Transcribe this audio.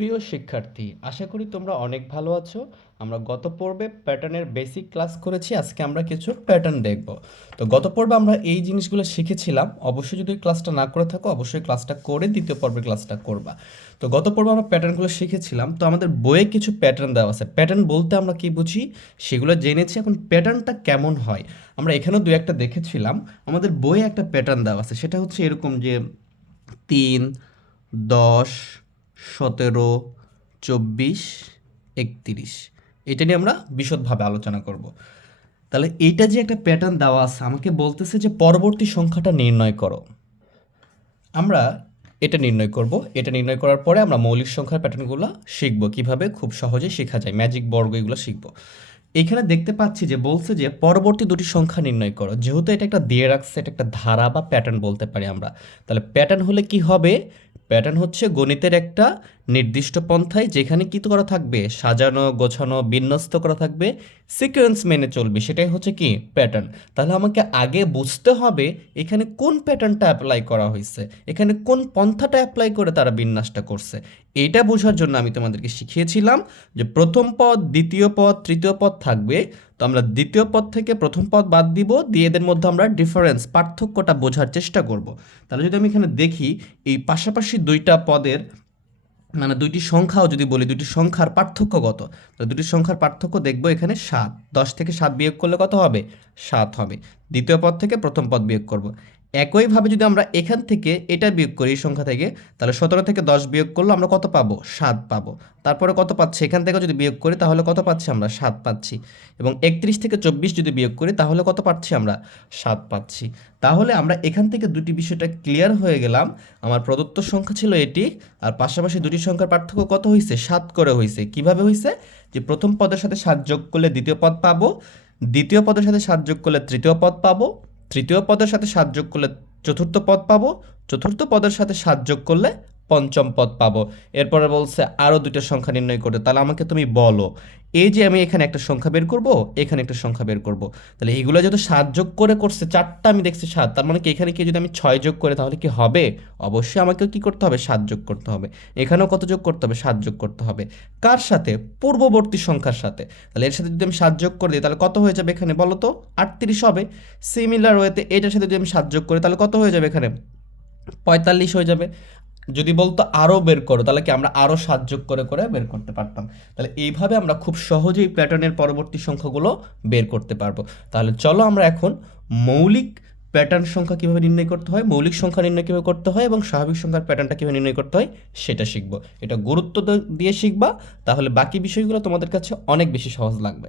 প্রিয় শিক্ষার্থী, আশা করি তোমরা অনেক ভালো আছো। আমরা গত পর্বে প্যাটার্নের বেসিক ক্লাস করেছি, আজকে আমরা কিছু প্যাটার্ন দেখব। তো গত পর্বে আমরা এই জিনিসগুলো শিখেছিলাম, অবশ্যই যদি ক্লাসটা না করে থাকো, অবশ্যই ক্লাসটা করে দ্বিতীয় পর্বে ক্লাসটা করবা। তো গত পর্বে আমরা প্যাটার্নগুলো শিখেছিলাম, তো আমাদের বইয়ে কিছু প্যাটার্ন দেওয়া আছে। প্যাটার্ন বলতে আমরা কি বুঝি? সেগুলো জেনেছি, এখন প্যাটার্নটা কেমন হয়? আমরা এখানেও দু একটা দেখেছিলাম, আমাদের বইয়ে একটা প্যাটার্ন দেওয়া আছে, সেটা হচ্ছে এরকম যে তিন, দশ সতেরো, চব্বিশ, একত্রিশ। এটা নিয়ে আমরা বিশদভাবে আলোচনা করব। তাহলে এইটা যে একটা প্যাটার্ন দেওয়া আছে, আমাকে বলতেছে যে পরবর্তী সংখ্যাটা নির্ণয় করো। আমরা এটা নির্ণয় করব। এটা নির্ণয় করার পরে আমরা মৌলিক সংখ্যার প্যাটার্নগুলো শিখব। কীভাবে? খুব সহজে শেখা যায়। ম্যাজিক বর্গ এগুলো শিখব। এখানে দেখতে পাচ্ছি যে বলছে যে পরবর্তী দুটি সংখ্যা নির্ণয় করো। যেহেতু এটা একটা দিয়ে রাখছে, এটা একটা ধারা বা প্যাটার্ন বলতে পারি আমরা। তাহলে প্যাটার্ন হলে কি হবে? প্যাটার্ন হচ্ছে গণিতের একটা নির্দিষ্ট পন্থায় যেখানে কি করা থাকবে, সাজানো, গোছানো, বিন্যস্ত করা থাকবে সিকোয়েন্স মেনে চলবে, সেটাই হচ্ছে কি প্যাটার্ন তাহলে আমাকে আগে বুঝতে হবে এখানে কোন প্যাটার্নটা অ্যাপ্লাই করা হয়েছে, এখানে কোন পন্থাটা অ্যাপ্লাই করে তারা বিন্যাসটা করছে। এইটা বোঝার জন্য আমি তোমাদেরকে শিখিয়েছিলাম যে প্রথম পদ, দ্বিতীয় পদ, তৃতীয় পদ থাকবে। তো আমরা দ্বিতীয় পদ থেকে প্রথম পদ বাদ দিব, দিয়ে এদের মধ্যে আমরা ডিফারেন্স পার্থক্যটা বোঝার চেষ্টা করব। তাহলে যদি আমি এখানে দেখি, এই পাশাপাশি দুইটা পদের মানে দুইটি সংখ্যাও যদি বলি, দুইটি সংখ্যার পার্থক্য কত? দুটি সংখ্যার পার্থক্য দেখব এখানে সাত। দশ থেকে সাত বিয়োগ করলে কত হবে? সাত হবে। দ্বিতীয় পদ থেকে প্রথম পদ বিয়োগ করব। একইভাবে যদি আমরা এখান থেকে এটা বিয়োগ করি এই সংখ্যা থেকে, তাহলে সতেরো থেকে দশ বিয়োগ করলে আমরা কত পাবো? সাত পাবো। তারপরে কত পাচ্ছি? এখান থেকে যদি বিয়োগ করি, তাহলে কত পাচ্ছি আমরা? সাত পাচ্ছি। এবং একত্রিশ থেকে চব্বিশ যদি বিয়োগ করি, তাহলে কত পাচ্ছি আমরা? সাত পাচ্ছি। তাহলে আমরা এখান থেকে দুটি বিষয়টা ক্লিয়ার হয়ে গেলাম। আমার প্রদত্ত সংখ্যা ছিল এটি, আর পাশাপাশি দুটি সংখ্যার পার্থক্য কত হয়েছে সাত করে হয়েছে কীভাবে হয়েছে যে প্রথম পদের সাথে সাত যোগ করলে দ্বিতীয় পদ পাবো দ্বিতীয় পদের সাথে সাত যোগ করলে তৃতীয় পদ পাব, তৃতীয় পদের সাথে সাত যোগ করলে চতুর্থ পদ পাব, চতুর্থ পদের সাথে সাত যোগ করলে পঞ্চম পদ পাবো। এরপরে বলছে আরও দুটো সংখ্যা নির্ণয় করতে তাহলে আমাকে তুমি বলো, এই যে আমি এখানে একটা সংখ্যা বের করব, এখানে একটা সংখ্যা বের করব। তাহলে এইগুলো যেহেতু সাত যোগ করে করছে, চারটা আমি দেখছি সাত, তার মানে কি এখানে কি যদি আমি ছয় যোগ করে তাহলে কি হবে? অবশ্যই আমাকে কি করতে হবে? সাত যোগ করতে হবে। এখানেও কত যোগ করতে হবে? সাত যোগ করতে হবে। কার সাথে? পূর্ববর্তী সংখ্যার সাথে। তাহলে এর সাথে যদি আমি সাত যোগ করে দিই, তাহলে কত হয়ে যাবে এখানে বলো তো? আটত্রিশ হবে। সিমিলার ওয়েতে এটার সাথে যদি আমি সাত যোগ করি, তাহলে কত হয়ে যাবে এখানে? পঁয়তাল্লিশ হয়ে যাবে। যদি বলতো আরও বের করো, তাহলে কি আমরা আরও সাত যোগ করে করে বের করতে পারতাম? তাহলে এইভাবে আমরা খুব সহজেই প্যাটার্নের পরবর্তী সংখ্যাগুলো বের করতে পারব। তাহলে চলো আমরা এখন মৌলিক প্যাটার্ন সংখ্যা কীভাবে নির্ণয় করতে হয়, মৌলিক সংখ্যা নির্ণয় কীভাবে করতে হয় এবং স্বাভাবিক সংখ্যার প্যাটার্নটা কীভাবে নির্ণয় করতে হয় সেটা শিখব। এটা গুরুত্ব দিয়ে শিখবা, তাহলে বাকি বিষয়গুলো তোমাদের কাছে অনেক বেশি সহজ লাগবে।